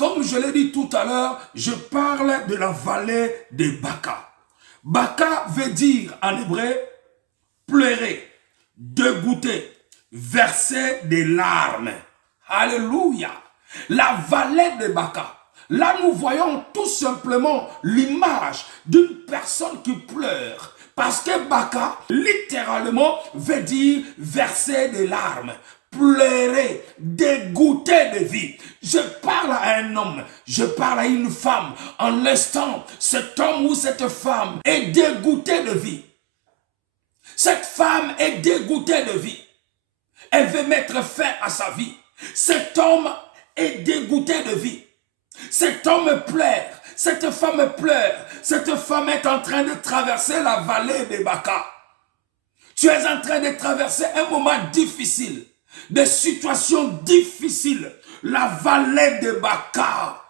Comme je l'ai dit tout à l'heure, je parle de la vallée de Baka. Baka veut dire en hébreu pleurer, dégoûter, verser des larmes. Alléluia. La vallée de Baka. Là, nous voyons tout simplement l'image d'une personne qui pleure. Parce que Baka, littéralement, veut dire verser des larmes, pleurer, dégoûter de vie. Je parle à un homme, je parle à une femme. En l'instant, cet homme ou cette femme est dégoûté de vie. Cette femme est dégoûtée de vie. Elle veut mettre fin à sa vie. Cet homme est dégoûté de vie. Cet homme pleure, cette femme pleure, cette femme est en train de traverser la vallée de Baka. Tu es en train de traverser un moment difficile, des situations difficiles, la vallée de Baka.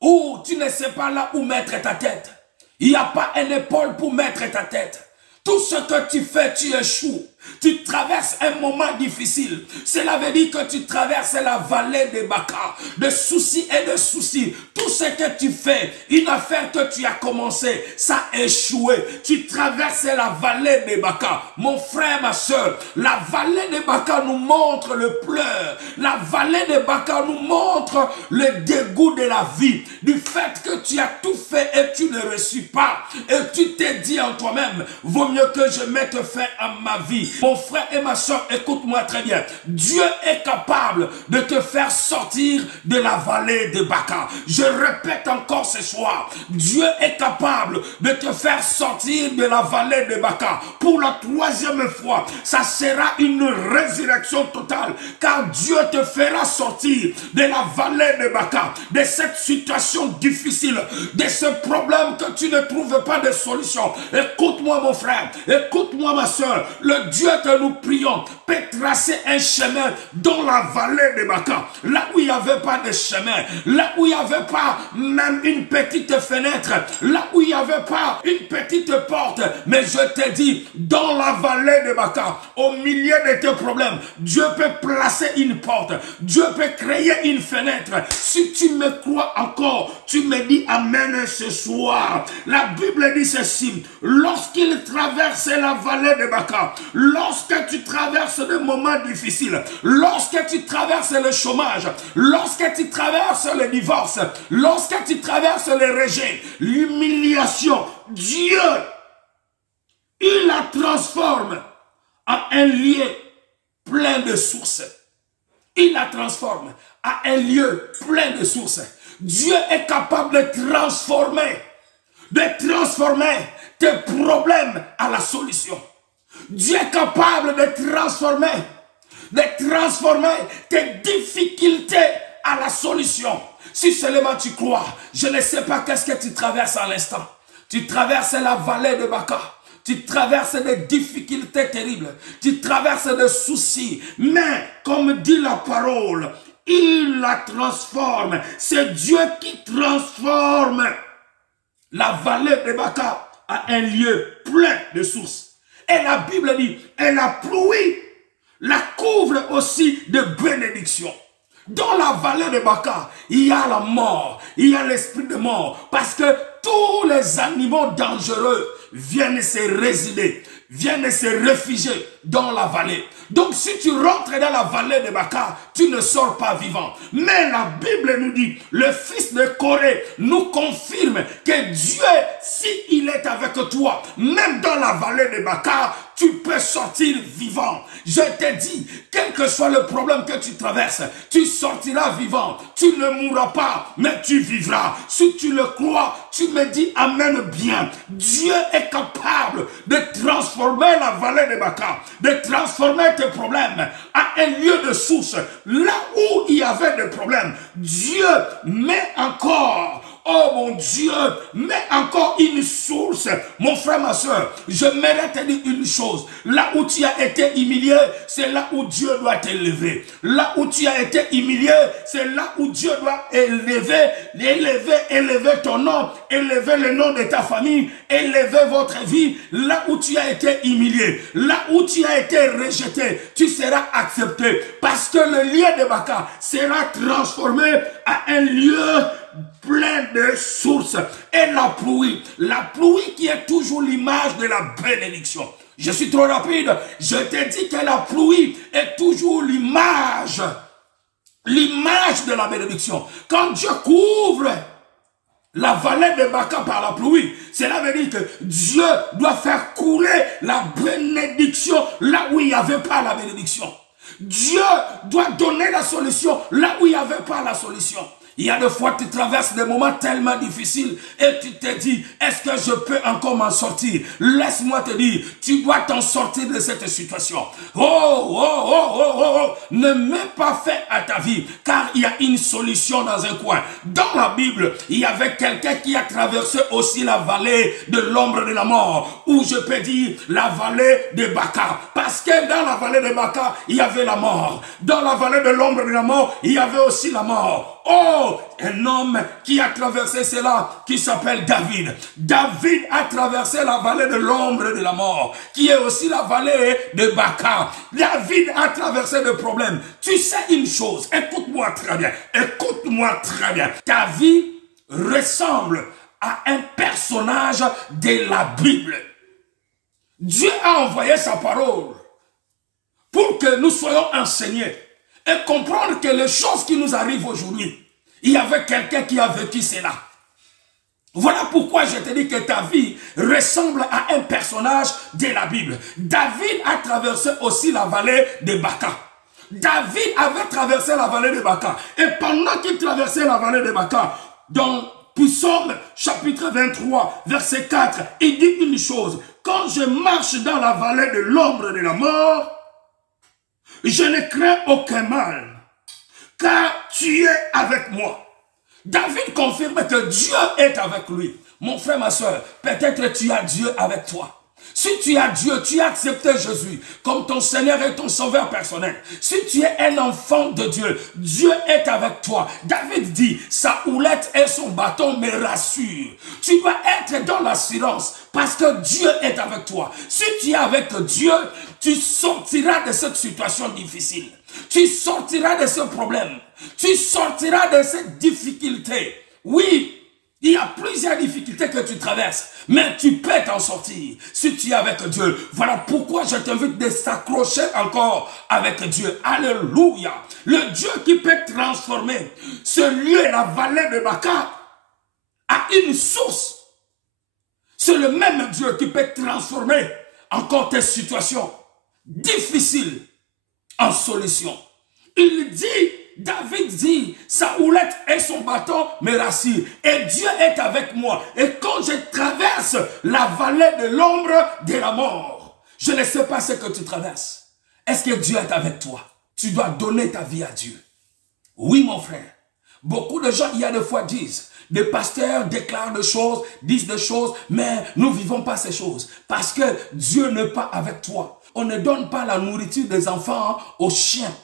Oh, tu ne sais pas là où mettre ta tête. Il n'y a pas une épaule pour mettre ta tête. Tout ce que tu fais, tu échoues. Tu traverses un moment difficile. Cela veut dire que tu traverses la vallée de Baka, de soucis et de soucis. Tout ce que tu fais, une affaire que tu as commencé, ça a échoué. Tu traverses la vallée de Baka. Mon frère, ma soeur, la vallée de Baka nous montre le pleur. La vallée de Baka nous montre le dégoût de la vie. Du fait que tu as tout fait et tu ne reçus pas. Et tu t'es dit en toi-même, vaut mieux que je mette fin à ma vie. Mon frère et ma soeur, écoute-moi très bien. Dieu est capable de te faire sortir de la vallée de Baka. Je répète encore ce soir. Dieu est capable de te faire sortir de la vallée de Baka. Pour la troisième fois, ça sera une résurrection totale. Car Dieu te fera sortir de la vallée de Baka. De cette situation difficile. De ce problème que tu ne trouves pas de solution. Écoute-moi mon frère. Écoute-moi ma soeur. Le Dieu que nous prions peut tracer un chemin dans la vallée de Baka. Là où il n'y avait pas de chemin, là où il n'y avait pas même une petite fenêtre, là où il n'y avait pas une petite porte. Mais je te dis, dans la vallée de Baka, au milieu de tes problèmes, Dieu peut placer une porte. Dieu peut créer une fenêtre. Si tu me crois encore, tu me dis amen ce soir. La Bible dit ceci, lorsqu'il traverse la vallée de Baka, lorsque tu traverses des moments difficiles, lorsque tu traverses le chômage, lorsque tu traverses le divorce, lorsque tu traverses le rejet, l'humiliation, Dieu, il la transforme en un lieu plein de sources. Il la transforme en un lieu plein de sources. Dieu est capable de transformer tes problèmes à la solution. Dieu est capable de transformer tes difficultés à la solution. Si seulement tu crois, je ne sais pas qu'est-ce que tu traverses à l'instant. Tu traverses la vallée de Baka. Tu traverses des difficultés terribles. Tu traverses des soucis. Mais, comme dit la parole, il la transforme. C'est Dieu qui transforme la vallée de Baka à un lieu plein de sources. Et la Bible dit, et la pluie la couvre aussi de bénédictions. Dans la vallée de Baka, il y a la mort, il y a l'esprit de mort. Parce que tous les animaux dangereux viennent se résider, viennent se réfugier dans la vallée. Donc si tu rentres dans la vallée de Baka, tu ne sors pas vivant. Mais la Bible nous dit, le fils de Corée nous confirme que Dieu, s'il est avec toi, même dans la vallée de Baka, tu peux sortir vivant. Je te dis, quel que soit le problème que tu traverses, tu sortiras vivant. Tu ne mourras pas, mais tu vivras. Si tu le crois, tu me dis amen bien. Dieu est capable de transformer la vallée de Baka, de transformer tes problèmes à un lieu de source. Là où il y avait des problèmes, Dieu met encore Oh mon Dieu, mets encore une source. Mon frère, ma soeur, je m'aimerais te dire une chose. Là où tu as été humilié, c'est là où Dieu doit t'élever. Là où tu as été humilié, c'est là où Dieu doit élever ton nom, élever le nom de ta famille, élever votre vie. Là où tu as été humilié, là où tu as été rejeté, tu seras accepté. Parce que le lieu de Baka sera transformé à un lieu plein de sources. Et la pluie qui est toujours l'image de la bénédiction. Je suis trop rapide. Je te dis que la pluie est toujours l'image de la bénédiction. Quand Dieu couvre la vallée de Baka par la pluie, cela veut dire que Dieu doit faire couler la bénédiction là où il n'y avait pas la bénédiction. Dieu doit donner la solution là où il n'y avait pas la solution. Il y a des fois tu traverses des moments tellement difficiles et tu te dis, est-ce que je peux encore m'en sortir? Laisse-moi te dire, tu dois t'en sortir de cette situation. Ne mets pas fin à ta vie, car il y a une solution dans un coin. Dans la Bible, il y avait quelqu'un qui a traversé aussi la vallée de l'ombre de la mort, ou je peux dire la vallée de Baka. Parce que dans la vallée de Baka, il y avait la mort. Dans la vallée de l'ombre de la mort, il y avait aussi la mort. Oh, un homme qui a traversé cela, qui s'appelle David. David a traversé la vallée de l'ombre de la mort, qui est aussi la vallée de Baka. David a traversé des problèmes. Tu sais une chose, écoute-moi très bien, écoute-moi très bien. Ta vie ressemble à un personnage de la Bible. Dieu a envoyé sa parole pour que nous soyons enseignés et comprendre que les choses qui nous arrivent aujourd'hui, il y avait quelqu'un qui a vécu cela. Voilà pourquoi je te dis que ta vie ressemble à un personnage de la Bible. David a traversé aussi la vallée de Baka. David avait traversé la vallée de Baka. Et pendant qu'il traversait la vallée de Baka, dans Psaume chapitre 23, verset 4, il dit une chose. Quand je marche dans la vallée de l'ombre de la mort, je ne crains aucun mal, car tu es avec moi. David confirme que Dieu est avec lui. Mon frère, ma soeur, peut-être tu as Dieu avec toi. Si tu as Dieu, tu as accepté Jésus comme ton Seigneur et ton Sauveur personnel. Si tu es un enfant de Dieu, Dieu est avec toi. David dit, sa houlette et son bâton me rassurent. Tu dois être dans l'assurance parce que Dieu est avec toi. Si tu es avec Dieu, tu sortiras de cette situation difficile. Tu sortiras de ce problème. Tu sortiras de cette difficulté. Oui, il y a plusieurs difficultés que tu traverses, mais tu peux t'en sortir si tu es avec Dieu. Voilà pourquoi je t'invite de s'accrocher encore avec Dieu. Alléluia. Le Dieu qui peut transformer ce lieu, la vallée de Baka, à une source. C'est le même Dieu qui peut transformer encore tes situations difficiles en solution. Il dit, David dit, sa houlette et son bâton me rassurent. Et Dieu est avec moi. Et quand je traverse la vallée de l'ombre de la mort, je ne sais pas ce que tu traverses. Est-ce que Dieu est avec toi? Tu dois donner ta vie à Dieu. Oui, mon frère. Beaucoup de gens, il y a des fois, disent, des pasteurs déclarent des choses, disent des choses, mais nous ne vivons pas ces choses. Parce que Dieu n'est pas avec toi. On ne donne pas la nourriture des enfants aux chiens.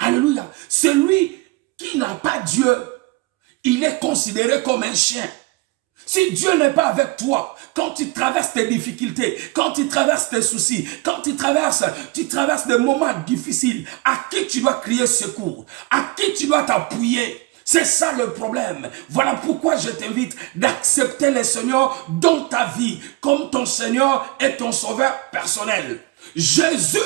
Alléluia. Celui qui n'a pas Dieu, il est considéré comme un chien. Si Dieu n'est pas avec toi, quand tu traverses tes difficultés, quand tu traverses tes soucis, quand tu traverses des moments difficiles, à qui tu dois crier secours? À qui tu dois t'appuyer? C'est ça le problème. Voilà pourquoi je t'invite d'accepter le Seigneur dans ta vie comme ton Seigneur et ton Sauveur personnel. Jésus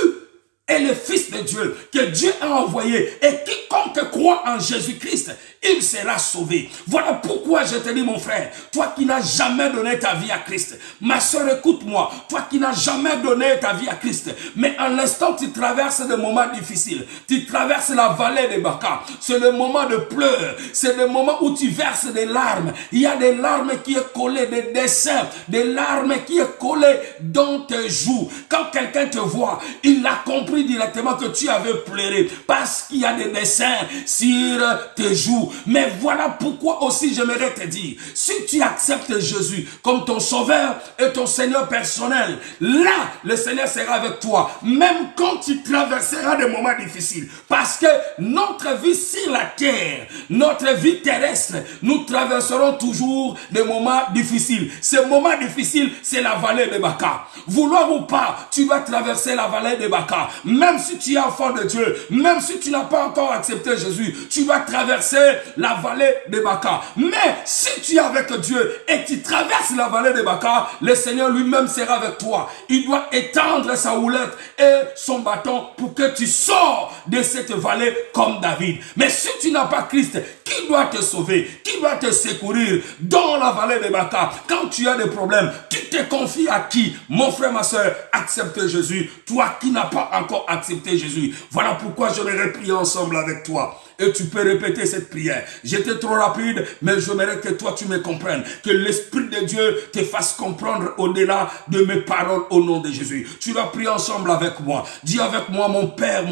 est le Fils de Dieu que Dieu a envoyé, et quiconque croit en Jésus-Christ, il sera sauvé. Voilà pourquoi je te dis, mon frère, toi qui n'as jamais donné ta vie à Christ, ma soeur, écoute-moi, toi qui n'as jamais donné ta vie à Christ, mais en l'instant tu traverses des moments difficiles, tu traverses la vallée de Baka, c'est le moment de pleurs, c'est le moment où tu verses des larmes, il y a des larmes qui sont collées, des dessins, des larmes qui sont collées dans tes joues. Quand quelqu'un te voit, il a compris directement que tu avais pleuré parce qu'il y a des dessins sur tes joues. Mais voilà pourquoi aussi j'aimerais te dire, si tu acceptes Jésus comme ton sauveur et ton Seigneur personnel, là, le Seigneur sera avec toi, même quand tu traverseras des moments difficiles. Parce que notre vie sur la terre, notre vie terrestre, nous traverserons toujours des moments difficiles. Ces moments difficiles, c'est la vallée de Baca. Vouloir ou pas, tu vas traverser la vallée de Baca. Même si tu es enfant de Dieu, même si tu n'as pas encore accepté Jésus, tu vas traverser la vallée de Baca. Mais si tu es avec Dieu et tu traverses la vallée de Baca, le Seigneur lui-même sera avec toi. Il doit étendre sa houlette et son bâton pour que tu sors de cette vallée comme David. Mais si tu n'as pas Christ, qui doit te sauver? Qui doit te secourir dans la vallée de Baca? Quand tu as des problèmes, tu te confies à qui? Mon frère, ma soeur, accepte Jésus. Toi qui n'as pas encore accepté Jésus. Voilà pourquoi j'aimerais prier ensemble avec toi. Et tu peux répéter cette prière. J'étais trop rapide, mais j'aimerais que toi tu me comprennes. Que l'Esprit de Dieu te fasse comprendre au-delà de mes paroles au nom de Jésus. Tu vas prier ensemble avec moi. Dis avec moi, mon Père,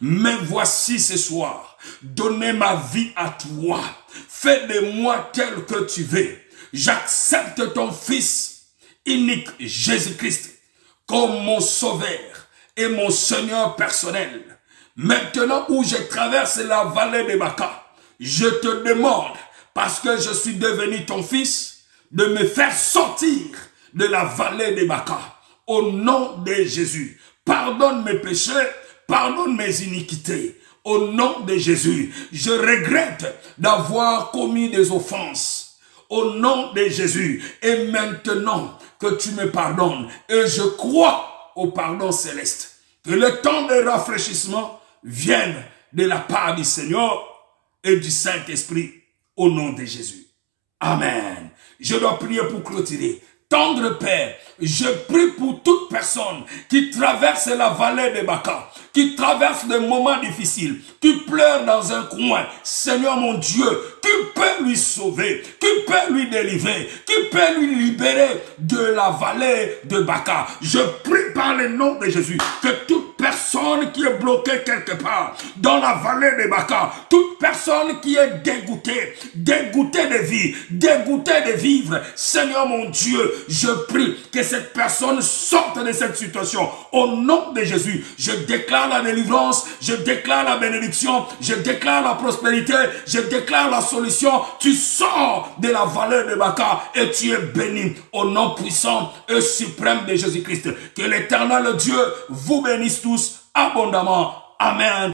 me voici ce soir. Donnez ma vie à toi. Fais de moi tel que tu veux. J'accepte ton Fils unique, Jésus-Christ, comme mon sauveur et mon Seigneur personnel. Maintenant où je traverse la vallée de Baca, je te demande, parce que je suis devenu ton fils, de me faire sortir de la vallée de Baca. Au nom de Jésus, pardonne mes péchés, pardonne mes iniquités. Au nom de Jésus, je regrette d'avoir commis des offenses. Au nom de Jésus, et maintenant que tu me pardonnes, et je crois au pardon céleste, que le temps de rafraîchissement vienne de la part du Seigneur et du Saint-Esprit au nom de Jésus. Amen. Je dois prier pour clôturer. Tendre Père, je prie pour toute personne qui traverse la vallée de Baca, qui traverse des moments difficiles, qui pleure dans un coin. Seigneur mon Dieu, qui peut lui sauver, qui peut lui délivrer, qui peut lui libérer de la vallée de Baca. Je prie par le nom de Jésus que toute personne qui est bloquée quelque part dans la vallée de Baca, toute personne qui est dégoûtée de vie, dégoûtée de vivre, Seigneur mon Dieu, je prie que cette personne sorte de cette situation. Au nom de Jésus, je déclare la délivrance, je déclare la bénédiction, je déclare la prospérité, je déclare la solution. Tu sors de la vallée de Baca et tu es béni au nom puissant et suprême de Jésus-Christ. Que l'Éternel Dieu vous bénisse tous abondamment. Amen.